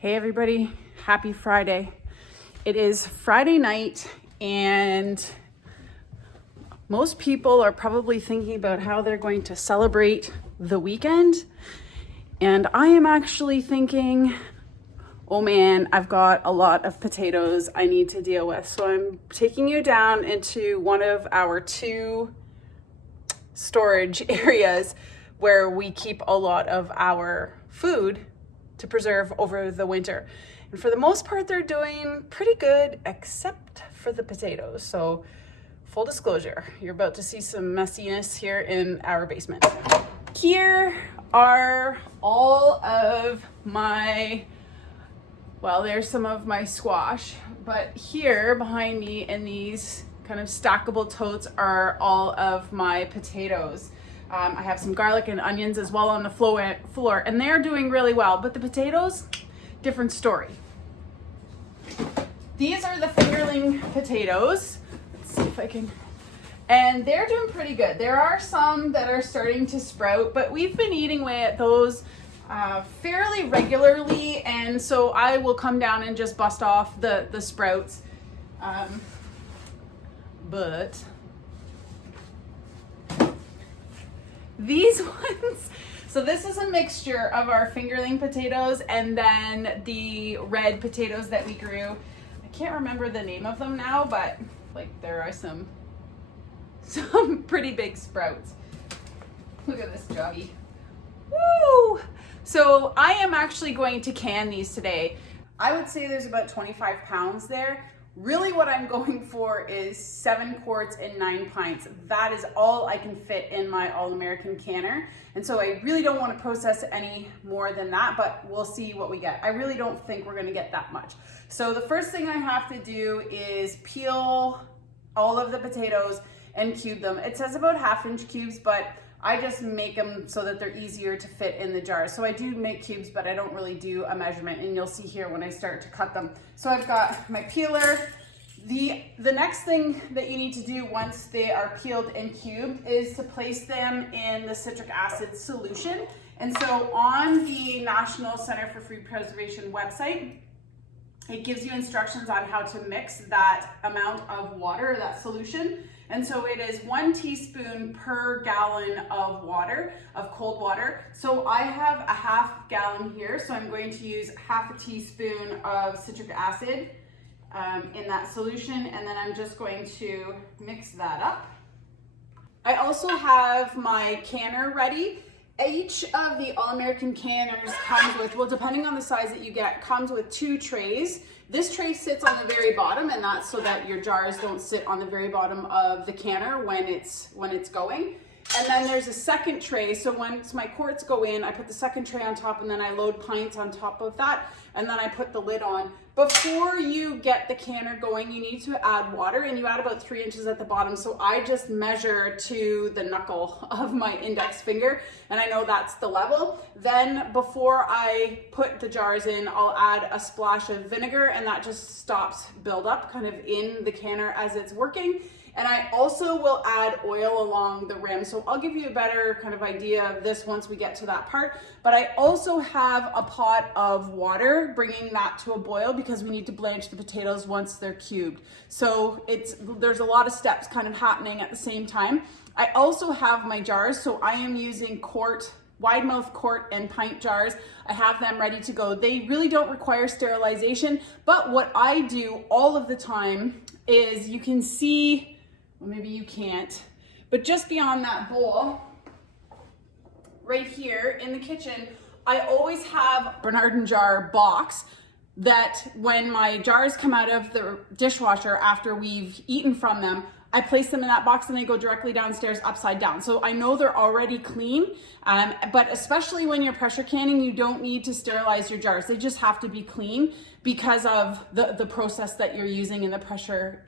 Hey everybody, happy Friday. It is Friday night and most people are probably thinking about how they're going to celebrate the weekend. And I am actually thinking, oh man, I've got a lot of potatoes I need to deal with. So I'm taking you down into one of our two storage areas where we keep a lot of our food to preserve over the winter. And for the most part, they're doing pretty good, except for the potatoes. So full disclosure, you're about to see some messiness here in our basement. Here are all of my, well, there's some of my squash, but here behind me in these kind of stackable totes are all of my potatoes. I have some garlic and onions as well on the floor, and they're doing really well, but the potatoes, different story. These are the fingerling potatoes. Let's see if I can, and they're doing pretty good. There are some that are starting to sprout, but we've been eating away at those fairly regularly, and so I will come down and just bust off the sprouts. But these ones, so this is a mixture of our fingerling potatoes and then the red potatoes that we grew. I can't remember the name of them now, but like there are some pretty big sprouts. Look at this jobby. Woo! So I am actually going to can these today. I would say there's about 25 pounds there. Really what I'm going for is 7 quarts and 9 pints. That is all I can fit in my All-American canner. And so I really don't want to process any more than that, but we'll see what we get. I really don't think we're going to get that much. So the first thing I have to do is peel all of the potatoes and cube them. It says about 1/2 inch cubes, but I just make them so that they're easier to fit in the jar. So I do make cubes, but I don't really do a measurement, and you'll see here when I start to cut them. So I've got my peeler. The next thing that you need to do once they are peeled and cubed is to place them in the citric acid solution. And so on the National Center for Food Preservation website, it gives you instructions on how to mix that amount of water, that solution. And so it is 1 teaspoon per gallon of water, of cold water. So I have a 1/2 gallon here, so I'm going to use 1/2 teaspoon of citric acid in that solution, and then I'm just going to mix that up. I also have my canner ready. Each of the All-American canners comes with, well, depending on the size that you get, comes with 2 trays. This tray sits on the very bottom, and that's so that your jars don't sit on the very bottom of the canner when it's going. And then there's a second tray, so once my quarts go in, I put the second tray on top, and then I load pints on top of that, and then I put the lid on. Before you get the canner going, you need to add water, and you add about 3 inches at the bottom. So I just measure to the knuckle of my index finger, and I know that's the level. Then before I put the jars in, I'll add a splash of vinegar, and that just stops buildup kind of in the canner as it's working. And I also will add oil along the rim. So I'll give you a better kind of idea of this once we get to that part. But I also have a pot of water, bringing that to a boil because we need to blanch the potatoes once they're cubed. So there's a lot of steps kind of happening at the same time. I also have my jars. So I am using wide mouth quart and pint jars. I have them ready to go. They really don't require sterilization, but what I do all of the time is, you can see, well, maybe you can't, but just beyond that bowl, right here in the kitchen, I always have a Bernardin jar box that when my jars come out of the dishwasher after we've eaten from them, I place them in that box and they go directly downstairs upside down. So I know they're already clean, but especially when you're pressure canning, you don't need to sterilize your jars. They just have to be clean because of the process that you're using in the pressure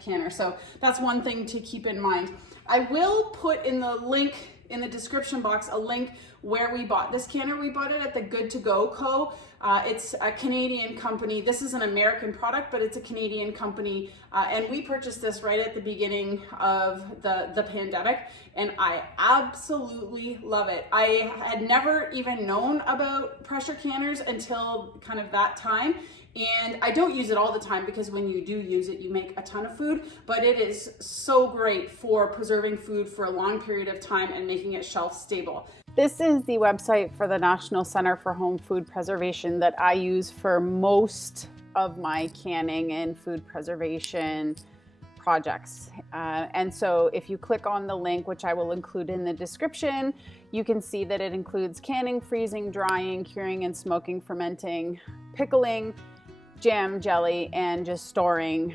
canner. So that's one thing to keep in mind. I will put in the link in the description box a link where we bought this canner. We bought it at the Good To Go Co. It's a Canadian company. This is an American product, but it's a Canadian company. And we purchased this right at the beginning of the pandemic, and I absolutely love it. I had never even known about pressure canners until kind of that time. And I don't use it all the time because when you do use it, you make a ton of food, but it is so great for preserving food for a long period of time and making it shelf stable. This is the website for the National Center for Home Food Preservation that I use for most of my canning and food preservation projects. And so if you click on the link, which I will include in the description, you can see that it includes canning, freezing, drying, curing and smoking, fermenting, pickling, jam, jelly, and just storing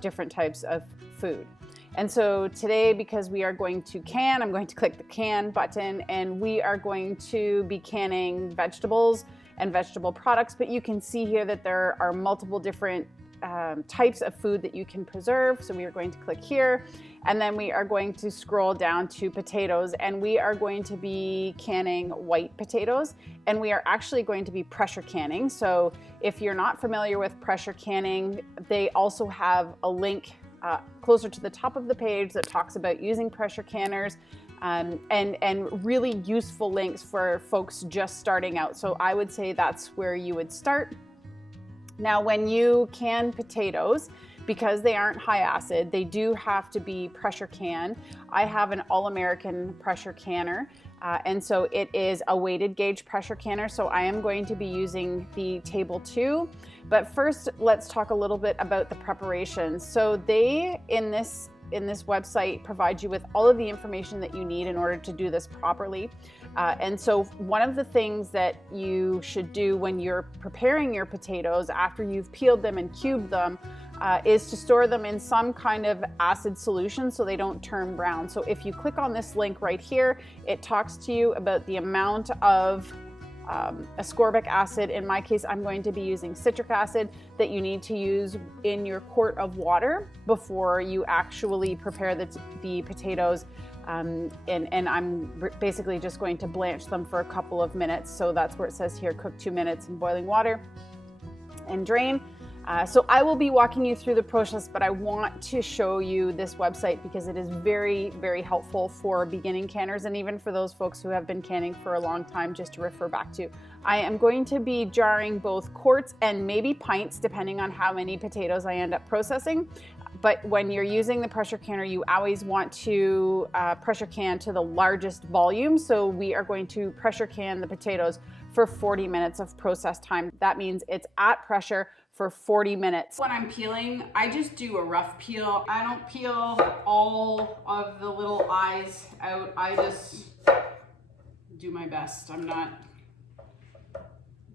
different types of food. And so today, because we are going to can, I'm going to click the can button, and we are going to be canning vegetables and vegetable products. But you can see here that there are multiple different types of food that you can preserve. So we are going to click here, and then we are going to scroll down to potatoes, and we are going to be canning white potatoes, and we are actually going to be pressure canning. So if you're not familiar with pressure canning, they also have a link closer to the top of the page that talks about using pressure canners, and really useful links for folks just starting out. So I would say that's where you would start. Now, when you can potatoes, because they aren't high acid, they do have to be pressure canned. I have an all-American pressure canner, and so it is a weighted gauge pressure canner. So I am going to be using the Table 2. But first, let's talk a little bit about the preparation. So they, in this website, provide you with all of the information that you need in order to do this properly. And so one of the things that you should do when you're preparing your potatoes after you've peeled them and cubed them is to store them in some kind of acid solution so they don't turn brown. So if you click on this link right here, it talks to you about the amount of ascorbic acid. In my case, I'm going to be using citric acid that you need to use in your quart of water before you actually prepare the potatoes. And I'm basically just going to blanch them for a couple of minutes. So that's where it says here, cook 2 minutes in boiling water and drain. So I will be walking you through the process, but I want to show you this website because it is very, very helpful for beginning canners and even for those folks who have been canning for a long time, just to refer back to. I am going to be jarring both quarts and maybe pints, depending on how many potatoes I end up processing. But when you're using the pressure canner, you always want to pressure can to the largest volume. So we are going to pressure can the potatoes for 40 minutes of process time. That means it's at pressure for 40 minutes. When I'm peeling, I just do a rough peel. I don't peel all of the little eyes out. I just do my best. I'm not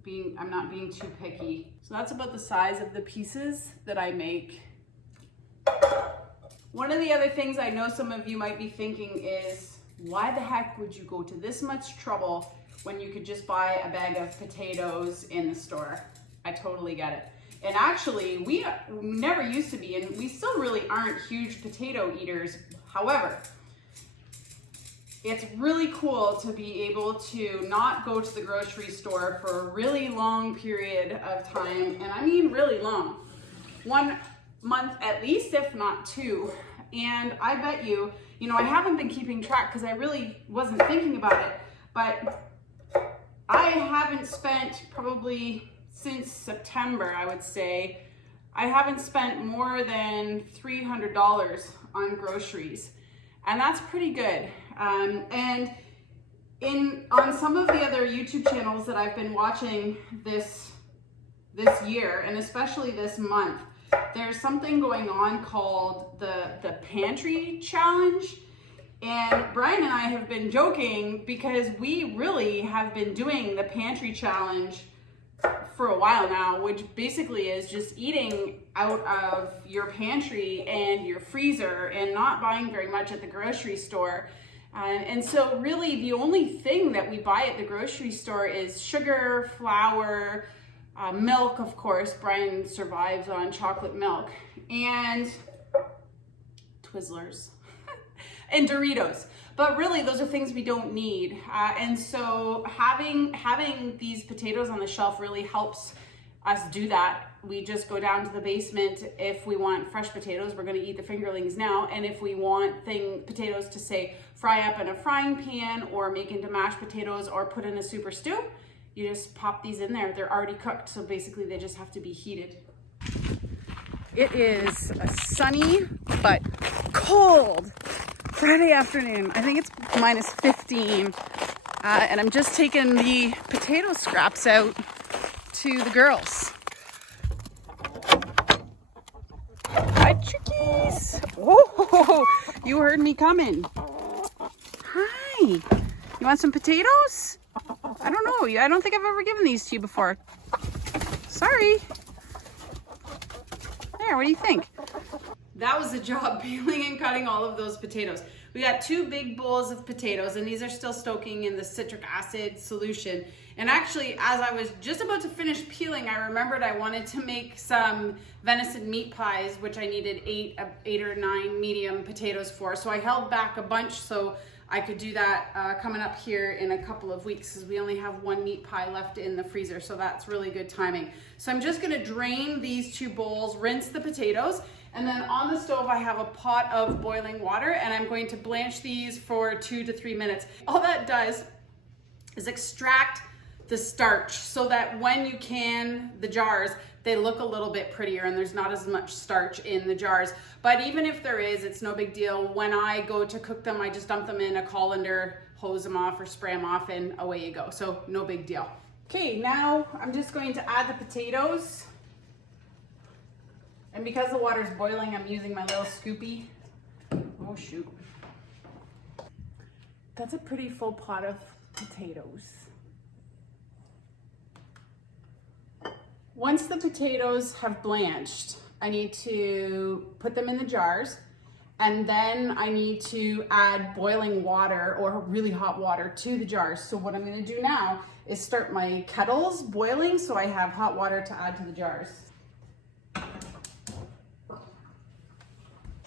being too picky. So that's about the size of the pieces that I make. One of the other things I know some of you might be thinking is, why the heck would you go to this much trouble when you could just buy a bag of potatoes in the store? I totally get it. And actually, we never used to be, and we still really aren't huge potato eaters. However, it's really cool to be able to not go to the grocery store for a really long period of time, and I mean really long. 1 month at least, if not 2. And I bet you, I haven't been keeping track because I really wasn't thinking about it, but I haven't spent probably since September, I would say, I haven't spent more than $300 on groceries, and that's pretty good. And on some of the other YouTube channels that I've been watching this year, and especially this month, there's something going on called the pantry challenge. And Brian and I have been joking because we really have been doing the pantry challenge for a while now, which basically is just eating out of your pantry and your freezer and not buying very much at the grocery store. And so really the only thing that we buy at the grocery store is sugar, flour, milk, of course. Brian survives on chocolate milk, and Twizzlers. and Doritos. But really, those are things we don't need. And so having these potatoes on the shelf really helps us do that. We just go down to the basement. If we want fresh potatoes, we're gonna eat the fingerlings now. And if we want potatoes to say fry up in a frying pan or make into mashed potatoes or put in a super stew, you just pop these in there. They're already cooked, so basically they just have to be heated. It is a sunny but cold Friday afternoon. I think it's minus 15. And I'm just taking the potato scraps out to the girls. Hi, chickies. Whoa, you heard me coming. Hi. You want some potatoes? I don't know. I don't think I've ever given these to you before. Sorry. There, what do you think? That was a job, peeling and cutting all of those potatoes. We got 2 big bowls of potatoes, and these are still soaking in the citric acid solution. And actually, as I was just about to finish peeling, I remembered I wanted to make some venison meat pies, which I needed 8 or 9 medium potatoes for. So I held back a bunch so I could do that coming up here in a couple of weeks, because we only have 1 meat pie left in the freezer. So that's really good timing. So I'm just gonna drain these 2 bowls, rinse the potatoes, and then on the stove I have a pot of boiling water, and I'm going to blanch these for 2 to 3 minutes. All that does is extract the starch so that when you can the jars, they look a little bit prettier and there's not as much starch in the jars. But even if there is, it's no big deal. When I go to cook them, I just dump them in a colander, hose them off or spray them off, and away you go. So no big deal. Okay, now I'm just going to add the potatoes. And because the water's boiling, I'm using my little scoopy. Oh shoot. That's a pretty full pot of potatoes. Once the potatoes have blanched, I need to put them in the jars, and then I need to add boiling water or really hot water to the jars. So what I'm gonna do now is start my kettles boiling so I have hot water to add to the jars.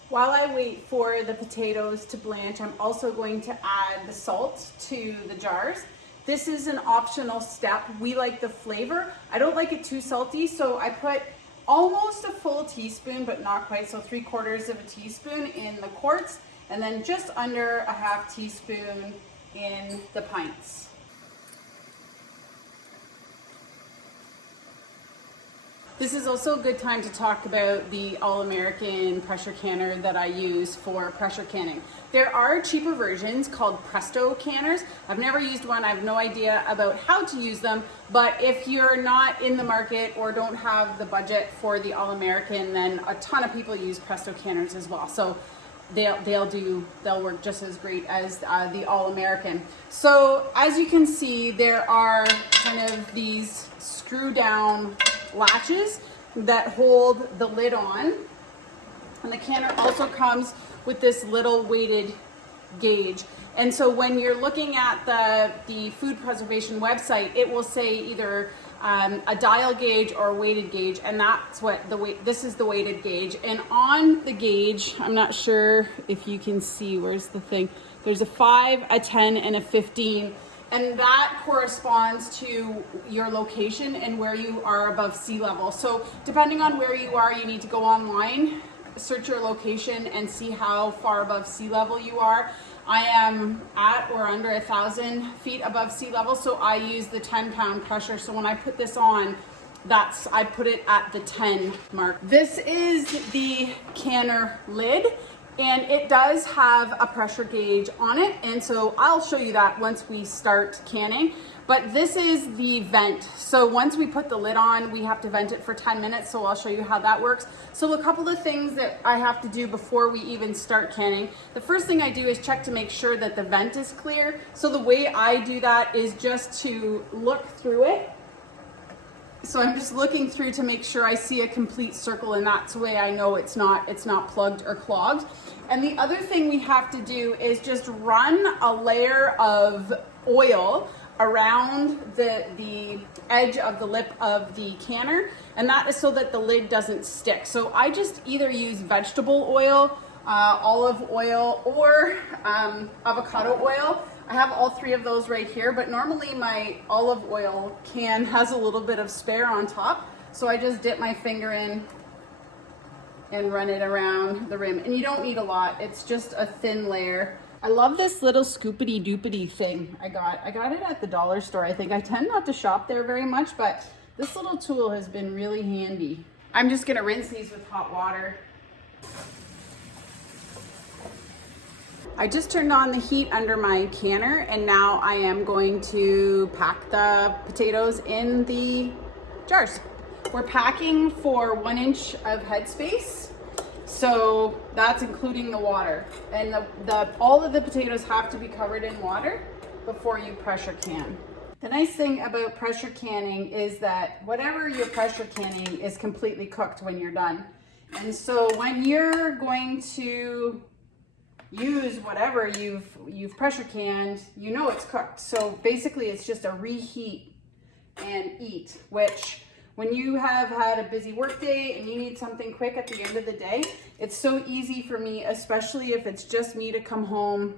While I wait for the potatoes to blanch, I'm also going to add the salt to the jars. This is an optional step. We like the flavor. I don't like it too salty, so I put almost a full teaspoon, but not quite, so 3/4 of a teaspoon in the quarts, and then just under a half teaspoon in the pints. This is also a good time to talk about the All-American pressure canner that I use for pressure canning. There are cheaper versions called Presto canners. I've never used one. I have no idea about how to use them, but if you're not in the market or don't have the budget for the All-American, then a ton of people use Presto canners as well. So they'll work just as great as the All-American. So as you can see, there are kind of these screw down latches that hold the lid on, and the canner also comes with this little weighted gauge. And so when you're looking at the food preservation website, it will say either a dial gauge or a weighted gauge, and that's what this is the weighted gauge. And on the gauge, I'm not sure if you can see, where's the thing? There's a 5, a 10, and a 15. And that corresponds to your location and where you are above sea level. So depending on where you are, you need to go online, search your location, and see how far above sea level you are. I am at or under 1,000 feet above sea level, so I use the 10-pound pressure. So when I put this on, I put it at the 10 mark. This is the canner lid, and it does have a pressure gauge on it, and so I'll show you that once we start canning. But this is the vent. So once we put the lid on, we have to vent it for 10 minutes, so I'll show you how that works. So a couple of things that I have to do before we even start canning. The first thing I do is check to make sure that the vent is clear. So the way I do that is just to look through it. So I'm just looking through to make sure I see a complete circle, and that's the way I know it's not plugged or clogged. And the other thing we have to do is just run a layer of oil around the edge of the lip of the canner, and that is so that the lid doesn't stick. So I just either use vegetable oil olive oil, or avocado oil. I have all three of those right here, but normally my olive oil can has a little bit of spare on top. So I just dip my finger in and run it around the rim. And you don't need a lot, it's just a thin layer. I love this little scoopity doopity thing I got it at the dollar store, I think. I tend not to shop there very much, but this little tool has been really handy. I'm just gonna rinse these with hot water. I just turned on the heat under my canner, and now I am going to pack the potatoes in the jars. We're packing for 1 inch of Headspace, so that's including the water. And all of the potatoes have to be covered in water before you pressure can. The nice thing about pressure canning is that whatever you're pressure canning is completely cooked when you're done. And so when you're going to use whatever you've pressure canned, you know it's cooked. So basically it's just a reheat and eat, which when you have had a busy work day and you need something quick at the end of the day, it's so easy for me, especially if it's just me to come home,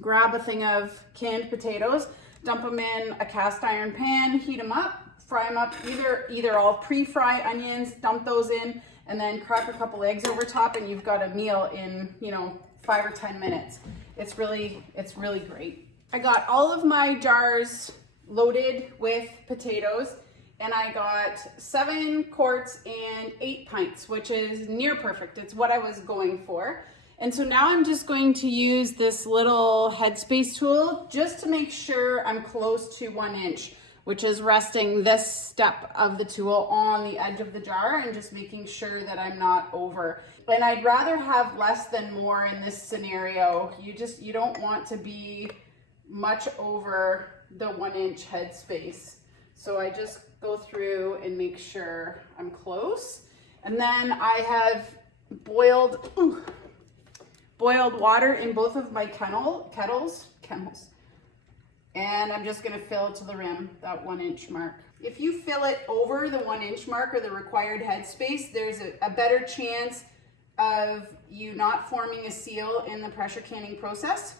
grab a thing of canned potatoes, dump them in a cast iron pan, heat them up, fry them up. Either I'll pre-fry onions, dump those in, and then crack a couple eggs over top, and you've got a meal in, 5 or 10 minutes. It's really great. I got all of my jars loaded with potatoes, and I got 7 quarts and 8 pints, which is near perfect. It's what I was going for. And so now I'm just going to use this little Headspace tool just to make sure I'm close to 1 inch, which is resting this step of the tool on the edge of the jar and just making sure that I'm not over. And I'd rather have less than more in this scenario. You don't want to be much over the 1 inch Headspace. So I just go through and make sure I'm close. And then I have boiled water in both of my kettles. And I'm just gonna fill to the rim, that 1 inch mark. If you fill it over the 1 inch mark or the required Headspace, there's a better chance of you not forming a seal in the pressure canning process.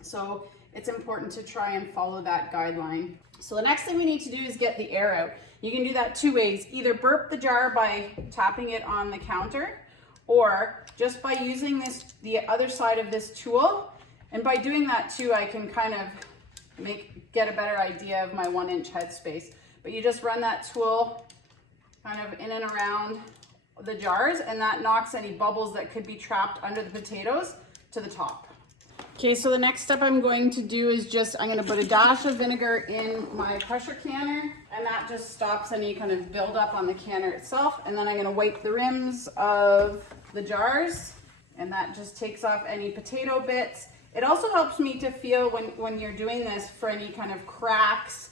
So it's important to try and follow that guideline. So the next thing we need to do is get the air out. You can do that 2 ways. Either burp the jar by tapping it on the counter, or just by using the other side of this tool. And by doing that too, I can kind of get a better idea of my 1 inch Headspace. But you just run that tool kind of in and around the jars, and that knocks any bubbles that could be trapped under the potatoes to the top. Okay, so the next step I'm going to do is I'm gonna put a dash of vinegar in my pressure canner, and that just stops any kind of buildup on the canner itself. And then I'm gonna wipe the rims of the jars, and that just takes off any potato bits. It also helps me to feel when you're doing this for any kind of cracks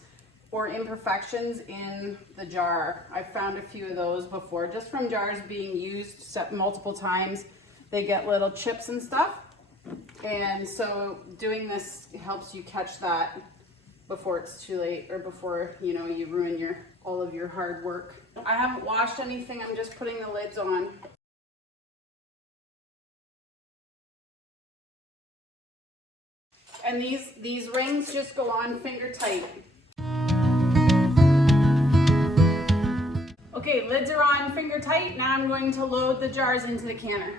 or imperfections in the jar. I've found a few of those before, just from jars being used multiple times. They get little chips and stuff. And so doing this helps you catch that before it's too late, or before you ruin all of your hard work. I haven't washed anything, I'm just putting the lids on. And these rings just go on finger tight. Okay, lids are on finger tight. Now I'm going to load the jars into the canner.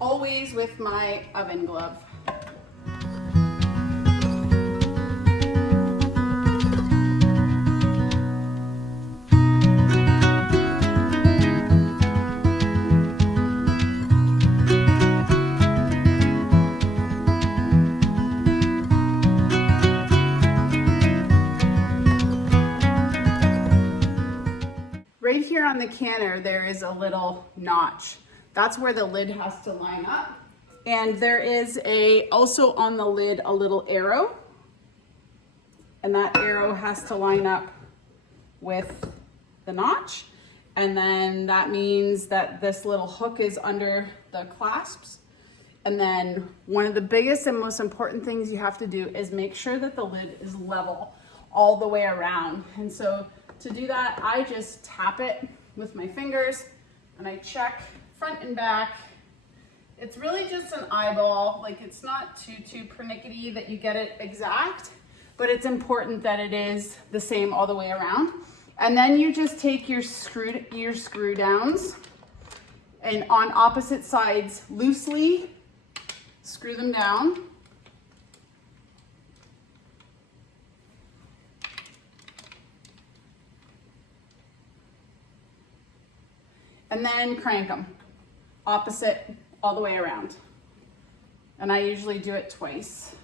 Always with my oven glove. Right here on the canner, there is a little notch. That's where the lid has to line up. And there is also on the lid a little arrow. And that arrow has to line up with the notch. And then that means that this little hook is under the clasps. And then one of the biggest and most important things you have to do is make sure that the lid is level all the way around. And so to do that, I just tap it with my fingers and I check front and back. It's really just an eyeball, like it's not too pernickety that you get it exact, but it's important that it is the same all the way around. And then you just take your screw downs and on opposite sides loosely screw them down. And then crank them opposite all the way around. And I usually do it twice,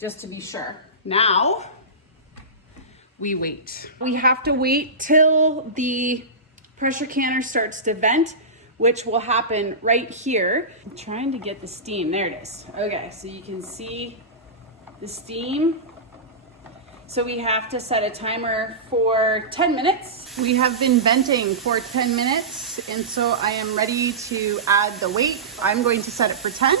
just to be sure. Now, we wait. We have to wait till the pressure canner starts to vent, which will happen right here. I'm trying to get the steam, there it is. Okay, so you can see the steam. So we have to set a timer for 10 minutes. We have been venting for 10 minutes, and so I am ready to add the weight. I'm going to set it for 10.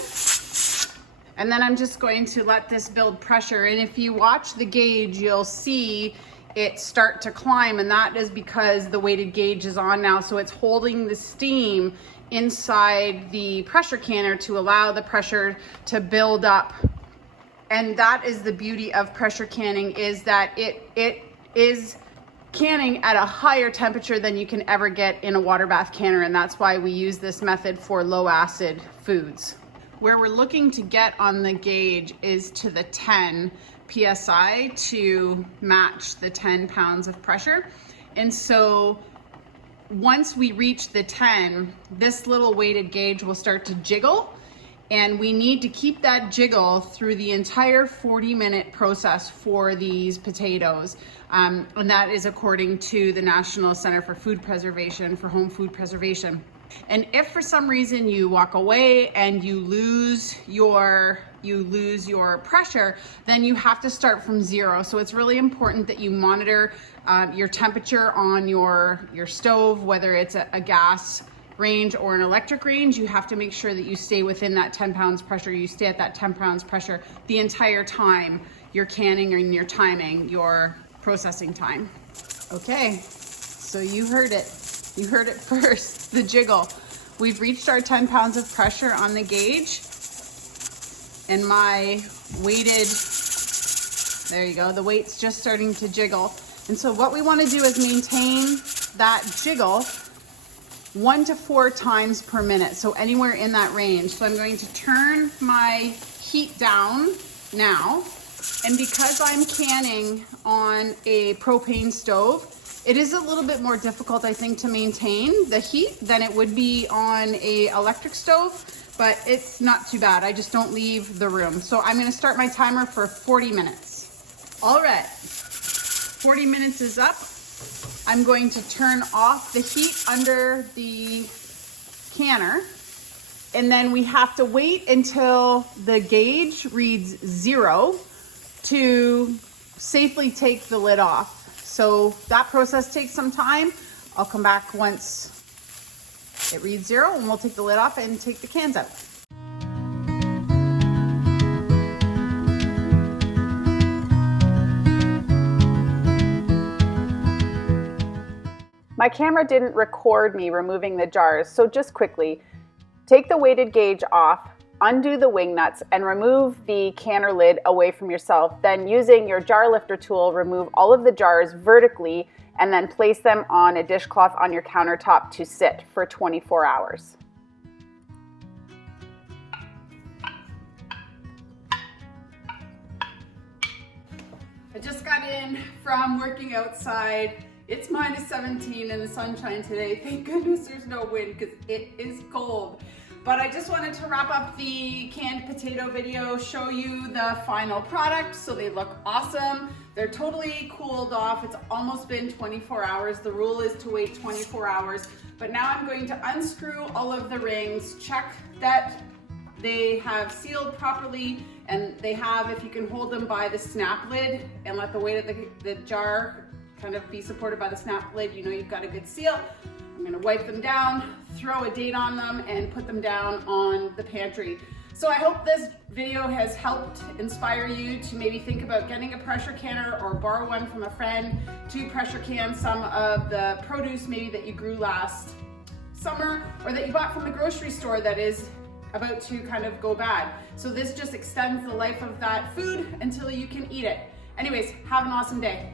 And then I'm just going to let this build pressure. And if you watch the gauge, you'll see it start to climb, and that is because the weighted gauge is on now. So it's holding the steam inside the pressure canner to allow the pressure to build up. And that is the beauty of pressure canning, is that it is canning at a higher temperature than you can ever get in a water bath canner. And that's why we use this method for low acid foods. Where we're looking to get on the gauge is to the 10 PSI to match the 10 pounds of pressure. And so once we reach the 10, this little weighted gauge will start to jiggle. And we need to keep that jiggle through the entire 40-minute process for these potatoes. And that is according to the National Center for Food Preservation, for Home Food Preservation. And if for some reason you walk away and you lose your pressure, then you have to start from zero. So it's really important that you monitor your temperature on your stove, whether it's a gas range or an electric range. You have to make sure that you stay within that 10 pounds pressure. You stay at that 10 pounds pressure the entire time you're canning and you're timing your processing time. Okay, so you heard it. You heard it first, the jiggle. We've reached our 10 pounds of pressure on the gauge, and my weighted, there you go, the weight's just starting to jiggle. And so what we want to do is maintain that jiggle 1 to 4 times per minute, so anywhere in that range. So I'm going to turn my heat down now, and because I'm canning on a propane stove, it is a little bit more difficult, I think, to maintain the heat than it would be on a electric stove, but it's not too bad. I just don't leave the room. So I'm gonna start my timer for 40 minutes. All right, 40 minutes is up. I'm going to turn off the heat under the canner, and then we have to wait until the gauge reads 0 to safely take the lid off. So that process takes some time. I'll come back once it reads 0, and we'll take the lid off and take the cans out. My camera didn't record me removing the jars, so just quickly, take the weighted gauge off, undo the wing nuts, and remove the canner lid away from yourself. Then using your jar lifter tool, remove all of the jars vertically and then place them on a dishcloth on your countertop to sit for 24 hours. I just got in from working outside. It's -17 in the sunshine today. Thank goodness there's no wind because it is cold. But I just wanted to wrap up the canned potato video, show you the final product. So they look awesome. They're totally cooled off. It's almost been 24 hours. The rule is to wait 24 hours. But now I'm going to unscrew all of the rings, check that they have sealed properly, and they have, if you can hold them by the snap lid and let the weight of the jar kind of be supported by the snap lid, you know you've got a good seal. I'm gonna wipe them down, throw a date on them, and put them down on the pantry. So I hope this video has helped inspire you to maybe think about getting a pressure canner or borrow one from a friend to pressure can some of the produce maybe that you grew last summer or that you bought from the grocery store that is about to kind of go bad. So this just extends the life of that food until you can eat it. Anyways, have an awesome day.